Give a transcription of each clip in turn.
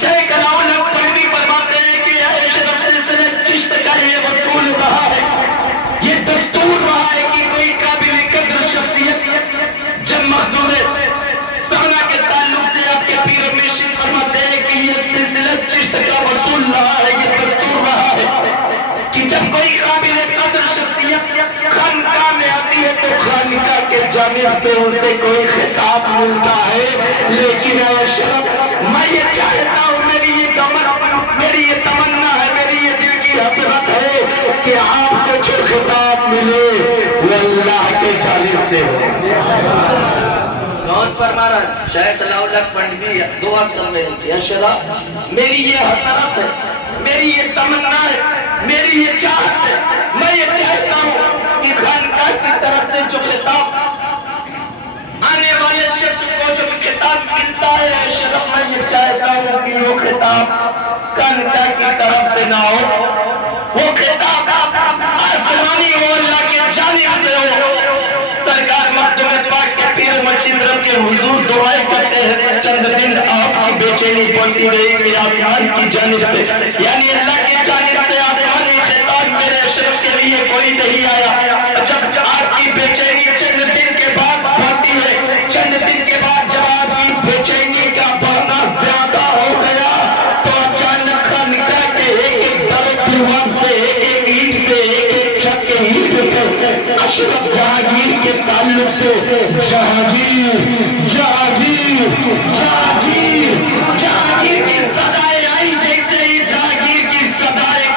شیخ علاؤالحق پنڈوی فرماتے ہیں کہ اشرف سلسلہ چشت کا یہ اصول رہا ہے، یہ دستور رہا ہے کہ کوئی قابل قدر شخصیت جب مخدوم سمنا کے تعلق سے آپ کے پیر و مرشد فرماتے ہیں کہ یہ سلسلہ چشت کا اصول رہا ہے، یہ دستور رہا ہے کہ جب کوئی قابل قدر شخصیت خانقاہ میں آتی ہے تو خانقاہ کے جانب سے اسے کوئی خطاب ملتا ہے، لیکن اے اشرف میں یہ چاہتا ہوں، میری یہ تمنا ہے، میری یہ دل کی حسرت ہے کہ آپ کو جو خطاب ملے وہ اللہ کے جانب سے ہو۔ کون فرما رہا ہے؟ شیخ علاؤالحق پنڈوی دعا کر رہے ہیں، اشرف میری یہ حسرت ہے، میری یہ تمنا ہے، میری یہ چاہت ہے، میں یہ چاہتا ہوں کہ خانقاہ کی طرف سے جو خطاب آنے والے شخص کو جو خطاب ملتا ہے اشرف میں یہ چاہتا ہوں کہ وہ خطاب خانقاہ کی طرف سے نہ ہو، وہ خطاب آسمانی ہو، اللہ کے جانب سے ہو۔ سرکار مخدوم پاک کے پیر و مرشد رب کے حضور دعائیں کرتے ہیں، چند دن آپ کی بے چینی بڑھتی رہی کہ آسمان کی جانب سے یعنی اللہ کی جانب سے آسمانی خطاب میرے اشرف کے لیے کوئی نہیں آیا۔ جب آپ کی بے چینی چند دن کے بعد بڑھتی ہے، چند دن کے بعد جب آپ کی بے چینی کا بڑھنا زیادہ ہو گیا تو اچانک خانقاہ کے ایک در دیوار سے، ایک اینٹ سے، ایک چھت کے اینٹ سے اشرف جہانگیر کے تعلق سے جہانگیر جہانگیر جہانگیر جہانگیر کی صدائیں آئی، جیسے ہی جہانگیر کی صدائیں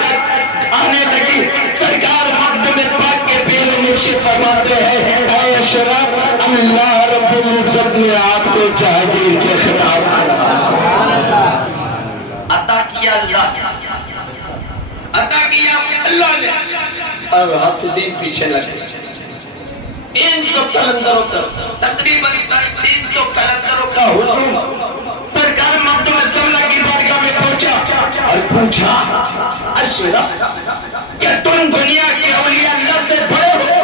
آنے لگی سرکار مخدوم پاک کے پیر و مرشد فرماتے ہیں اے اشرف اللہ رب العزت نے آپ کو جہانگیر کے خطاب عطا کیا، اللہ عطا کیا اللہ نے، اور حاسدین پیچھے لگے۔ 300 قلندروں کا تقریباً 300 قلندروں کا ہجوم سرکار مخدوم سمنا کی بارگاہ میں پہنچا اور پوچھا اشرف کہ تم دنیا کے اولیاء اللہ سے بڑے ہو،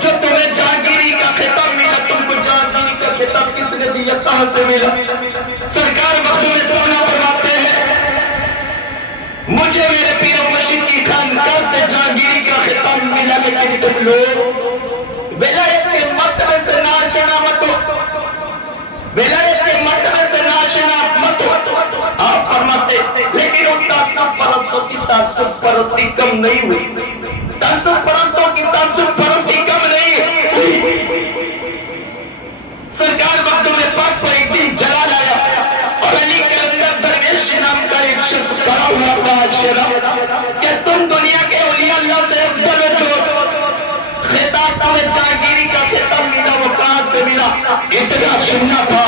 جو تمہیں جہانگیری کا خطاب ملا، تم کو جہانگیری کا خطاب کس نے دیا، کہاں سے ملا؟ سرکار مخدوم سمنا فرماتے ہیں مجھے میرے پیر و مرشد کی خانقاہ سے جہانگیری کا خطاب ملا، لیکن تم لوگ ولایت کے مرتبے سے ناشنا مت ہو، ولایت کے مرتبے سے ناشنا مت ہو۔ آپ فرماتے لیکن ان تعصب پرستوں کی تعصب پرستی کم نہیں ہوئی، تعصب پرستوں کی تعصب پرستی کم نہیں ہوئی۔ سرکار مخدوم پاک کو ایک دن جلال آیا اور علی کلندر درویش نام کا ایک شخص کھڑا ہوا تھا اشرف کہ تم دنیا کے اولیاء اللہ سے افضل ہو، جو خطاب تمہیں جہانگیری کا خطاب ملا وہ کہاں سے ملا؟ اتنا سننا تھا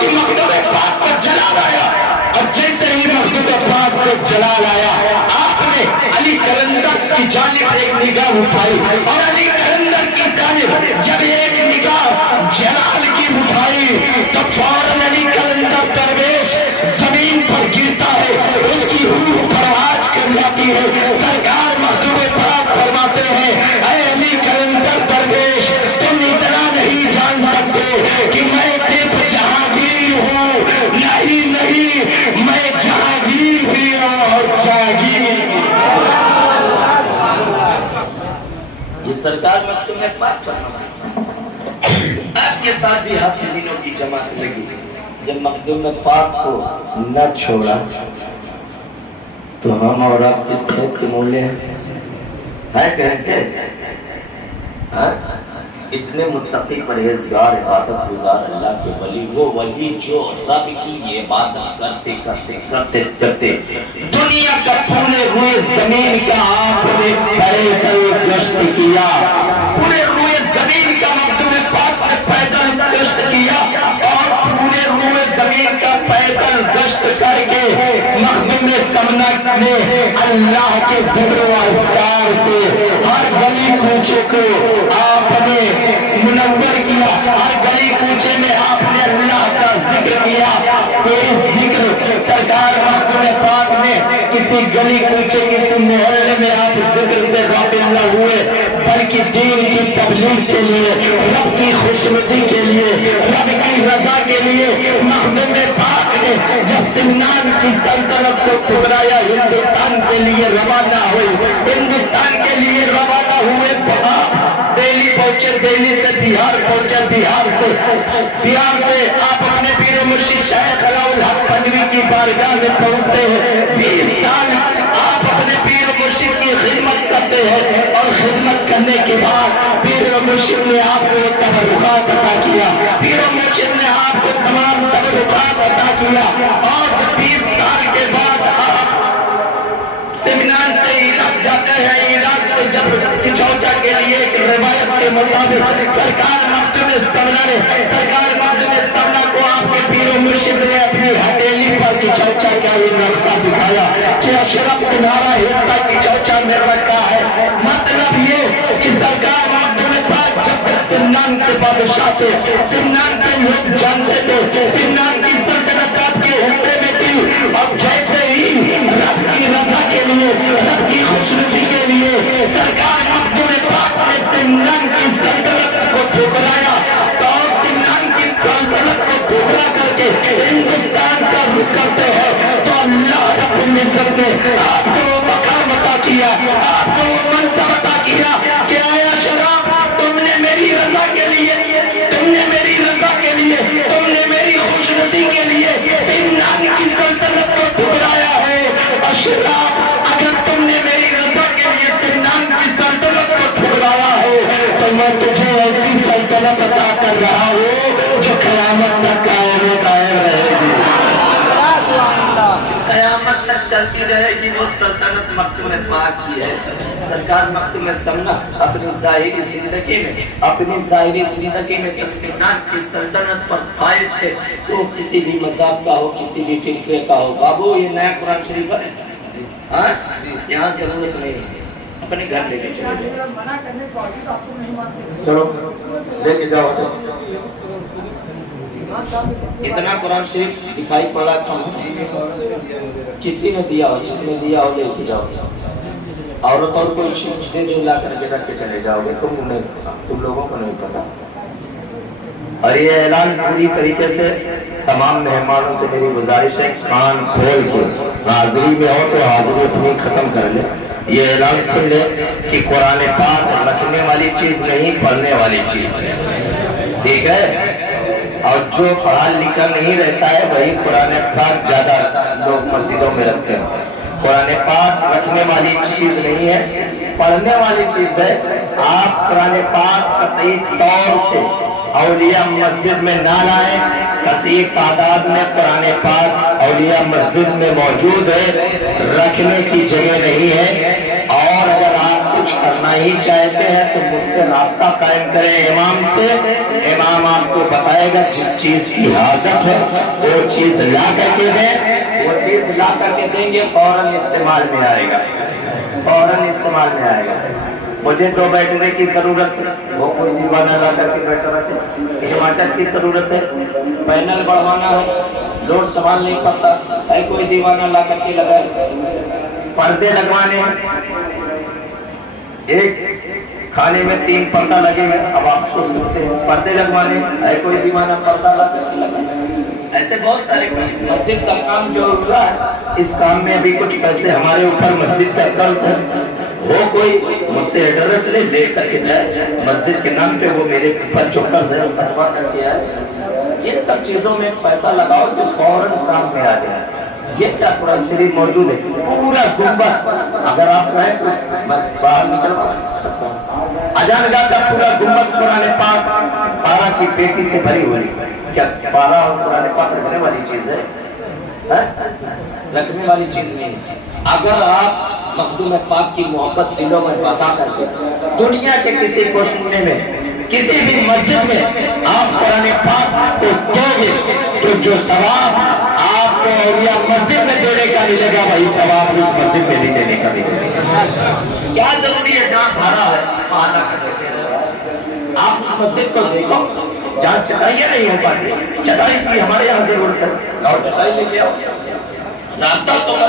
کہ مخدوم پاک کو جلال آیا، اور جیسے ہی مخدوم پاک کو جلال آیا آپ نے علی کلندر کی جانب ایک نگاہ اٹھائی، اور علی کلندر کی جانب جب ایک نگاہ جلال کی اٹھائی تو فوراً علی کلندر درویش زمین پر گرتا ہے، اس کی روح پرواز کر جاتی ہے۔ سرکار مخدوم پاک فرماتے ہیں اے علی کلندر درویش تم اتنا نہیں جان سکتے کہ میں صرف جہانگیر ہوں، نہیں نہیں میں جہانگیر بھی ہوں اور جہانگیر۔ یہ سرکار مخدوم پاک فرماتے ہیں آپ کے ساتھ بھی حاسدینوں کی جماعت لگی، جب مخدوم پاک کو نہ چھوڑا تو ہم اور آپ اس کھیت کے مولے ہیں کہیں کہ اتنے متقی پرہیزگار عبادت گزار اللہ کے ولی، وہ ولی جو رب کی عبادت کرتے کرتے کرتے کرتے دنیا کا پورے روئے زمین کا آپ نے پیدل گشت کیا، پورے روئے زمین کا مخدوم پاک نے پیدل گشت کیا، اور پورے روئے زمین کا پیدل گشت کر کے مخدوم سمنا نے اللہ کے ذکر و اذکار سے ہر گلی کوچے کو آپ نے منور کیا، ہر گلی کوچے میں آپ نے اللہ کا ذکر کیا۔ کوئی ذکر سرکار مخدوم پاک نے کسی گلی کوچے کسی محلے میں آپ ذکر سے غافل نہ ہوئے، بلکہ دین کی تبلیغ کے لیے، رب کی خوشنودی کے لیے، رب کی رضا کے لیے لیے مخدوم پاک نے جب سمنان کی سلطنت کو ٹکرایا، ہندوستان کے لیے روانہ ہوئی، ہندوستان کے لیے روانہ ہوئے، دہلی پہنچے، دہلی سے بہار پہنچے، بہار سے آپ اپنے پیر و مرشد شیخ علاؤالحق تھانوی کی بارگاہ میں پہنچتے ہیں۔ 20 سال آپ اپنے پیر و مرشد کی خدمت کرتے ہیں، اور خدمت کرنے کے بعد پیر و مرشد نے آپ کو تبرکات عطا کیا، پیر و مرشد نے آپ کو تمام تبرکات عطا کیا، اور جب 20 سال کے بعد آپ سمنان سے عراق جاتے ہیں، عراق سے جب چوچا کے لیے ایک روایت کے مطابق سرکار مخدوم سمنا کو آپ کے پیر و مرشد نے اپنی ہتھیلی پر کی چوچا کا یہ نقشہ دکھایا کہ اشرف تمہارا حصہ کی چوچا میں رکھا ہے۔ مطلب یہ کہ سرکار مخدوم پاک جب تک سمنان کے بادشاہ تھے، سمنان کے لوگ جانتے تھے، سمنان کی سلطنت آپ کے حصے میں تھی، اور جیسے ہی رب کی رضا کے لیے، رب کی خوشنودی کے لیے سرکار مخدوم پاک نے سمنان کی سلطنت کو ٹھکرایا، تو سمنان کی سلطنت کو ٹھکرا کر کے ہندوستان کا رخ کرتے ہیں، تو اللہ رب العزت نے آپ کو وہ مقام عطا کیا، آپ کو وہ منصب عطا کیا کہ اے اشراف، تم نے میری رضا کے لیے، تم نے میری رضا کے لیے، تم نے میری خوشنودی کے لیے سمنان کی سلطنت کو ٹھکرایا ہے۔ اشراف، اگر تم نے میری رضا کے لیے سمنان کی سلطنت کو ٹھکرایا ہے، تو میں تجھے ایسی سلطنت عطا کر رہا ہوں جو قیامت تک قائم و دائم رہے گی، جو قیامت تک چلتی رہے گی، وہ سلطنت مخدوم پاک کی ہے۔ سرکار مخدوم سمنا اپنی ظاہری زندگی میں جب سمنان کی سلطنت پر فائز تھے، تو کسی بھی مذہب کا ہو، کسی بھی فرقے کا ہو، بابو یہ نیا قرآن شریف ہے، یہاں ضرورت نہیں ہے، اپنے گھر لے کے چلے جاؤ، چلو لے کے جاؤ، اتنا قرآن شریف دکھائی پڑا کم ہے، کسی نے دیا ہو، جس نے دیا ہو لے کے جاؤ، عورت اور کوئی چیز دے دے لا کر کے رکھ کے چلے جاؤ گے، تم لوگوں کو نہیں پتا۔ اور یہ اعلان پوری طریقے سے تمام مہمانوں سے میری گزارش ہے، کان کھول کے حاضری میں ہو تو حاضری اپنی ختم کر لے، یہ اعلان سن لے کہ قرآن پاک رکھنے والی چیز نہیں، پڑھنے والی چیز ہے، ٹھیک ہے؟ اور جو پڑھا لکھا نہیں رہتا ہے وہی قرآن پاک زیادہ لوگ مسجدوں میں رکھتے ہیں۔ قرآن پاک رکھنے والی چیز نہیں ہے، پڑھنے والی چیز ہے۔ آپ قرآن پاک قطعی طور سے اولیاء مسجد میں نہ لائیں، کثیر تعداد میں قرآن پاک اولیاء مسجد میں موجود ہے، رکھنے کی جگہ نہیں ہے۔ اور اگر آپ کچھ کرنا ہی چاہتے ہیں تو مجھ سے رابطہ قائم کریں امام سے، امام آپ کو بتائے گا جس چیز کی حاجت ہے وہ چیز لا کر کے دیں، وہ چیز لا کر کے دیں گے، فوراً استعمال میں آئے گا، فوراً استعمال میں آئے گا۔ مجھے تو بیٹھنے کی ضرورت ہے، وہ کوئی دیوانہ لا کر کے بیٹھا رہتے، انورٹر کی ضرورت ہے، پینل بڑھوانا ہے، لوڈ سنبھال نہیں پڑتا ہے، کوئی دیوانہ لا کر کے لگائے، پردے لگوانے ہیں، ایک کھانے میں 3 پردہ لگے ہیں، اب آپ سوچ سکتے ہیں پردے لگوانے ہے، کوئی دیوانہ پردہ لا کر کے لگائے۔ ایسے بہت سارے مسجد کا کام جو ہوا ہے، اس کام میں بھی کچھ پیسے ہمارے اوپر مسجد کا قرض ہے، وہ کوئی مجھ سے ایڈریس لے کر کے جائے مسجد کے نام پہ، وہ میرے اوپر جو قرض ہے فتوا کر کے آئے، ان سب چیزوں میں پیسہ لگاؤ تو فوراً کام میں آ جائے۔ یہ کیا قرآن شریف موجود ہے، پورا گنبد، اگر آپ کہیں تو میں باہر نکلوا سکتا ہوں، اذان گاہ کا پورا گنبد قرآن پاک 12 کی پیٹی سے بھری ہوئی۔ کیا 12 اور قرآن پاک رکھنے والی چیز ہے؟ رکھنے والی چیز نہیں ہے۔ اگر آپ مخدوم پاک کی محبت دلوں میں بسا کر کے دنیا کے کسی کوشنے میں، کسی بھی مسجد میں آپ قرآن پاک کو دو گے تو جو ثواب آپ کو اولیاء مسجد میں دینے کا ملے گا وہی ثواب اس مسجد میں بھی دینے کا ملے گا۔ کیا ضروری ہے جہاں بھرا ہے وہاں نہ کرتے ہیں؟ آپ اس مسجد کو دیکھو جہاں چٹائیاں نہیں ہو پاتی، چٹائی کی ہمارے یہاں ضرورت ہے، لاؤ چٹائی لے کے آؤ، رابطہ تو کرو۔